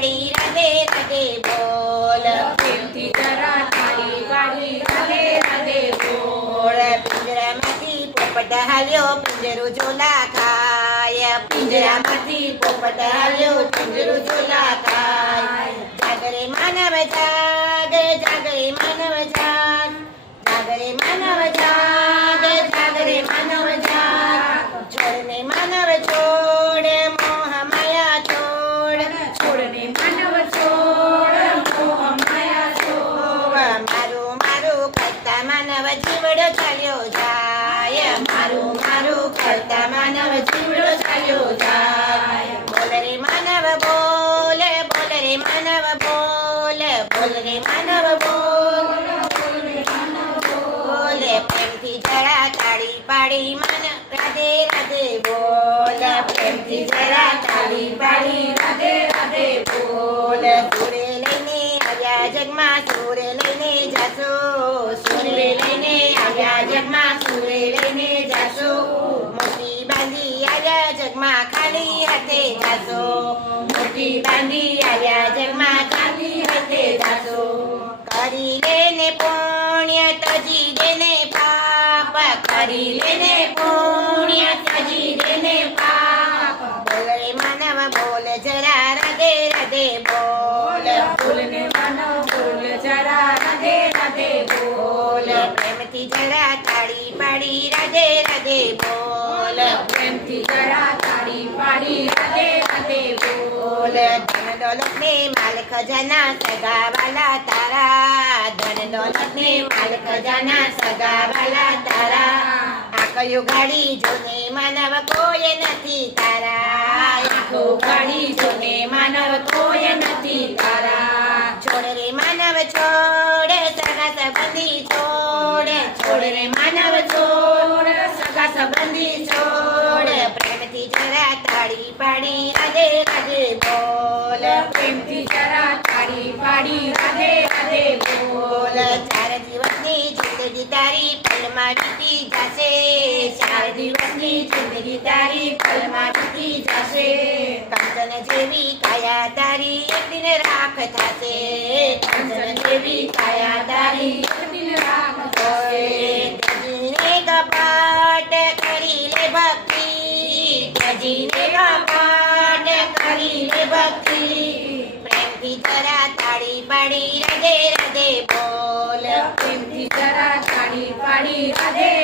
वाडी राधे राधे बोल. कीर्ती जरा तारी वाडी राधे राधे बोल. पिंजरामाती पोपट हल्यो पिंजरू झोला खाय. पिंजरामाती पोपट हल्यो पिंजरू झोला खाय. जागरे मानव जा કરતા માનવ જીવડો ચાલ્યો જાય મારું મારું કરતા માનવ જીવડો ચાલ્યો જાય બોલ રે માનવ બોલે બોલ રે માનવ બોલે બોલ રે માનવ બોલ પ્રેમથી જરા તાળી પાડી માન રાધે રાધે બોલ પ્રેમથી જરા તાળી પાડી રાધે રાધે બોલ સુરે લઈને આવ્યા જગમાં સુરે લઈને જાશો મોટી બાંધી આવ્યા જગમાં ખાલી હાથે જાશો કરી લેને પુણ્ય તજી દેને પાપ કરી લેને પુણ્ય તજી દેને પાપ બોલ માનવ બોલ જરા રાધે રાધે બોલ બોલને માનવ બોલ જરા રાધે બોલ પ્રેમથી જરા તાળી પાડી રાધે રાધે બોલ પ્રેમથી જરા ને માલ ખજાના સગા વાલા તારા. ધન દોલત ને માલ ખજાના સગા વાલા તારા. આકયું ગાડી જોને માનવ કોઈ નથી તારા. આંખો કાઢી જોને માનવ કોઈ નથી તારા. છોડ રે માનવ છોડ, સગા સંબંધી છોડ. છોડ રે માનવ છોડ, સગા સંબંધી છોડ. જરા તાળી પાડી રાધે રાધે બોલ પ્રેમથી જરા તાળી પાડી રાધે રાધે બોલ બોલ ચાર દિવસની જિંદગી તારી પલમાં વીતી જશે ચાર દિવસની જિંદગી તારી પલમાં વીતી જશે કંચન જેવી કાયા તારી એક દિન રાખ થશે કંચન જેવી ભક્તિ ત્યજીને કપાટ કરી લે ભક્તિ પ્રેમથી જરા તાળી પાડી રાધે રાધે બોલ પ્રેમથી જરા તાળી પાડી રાધે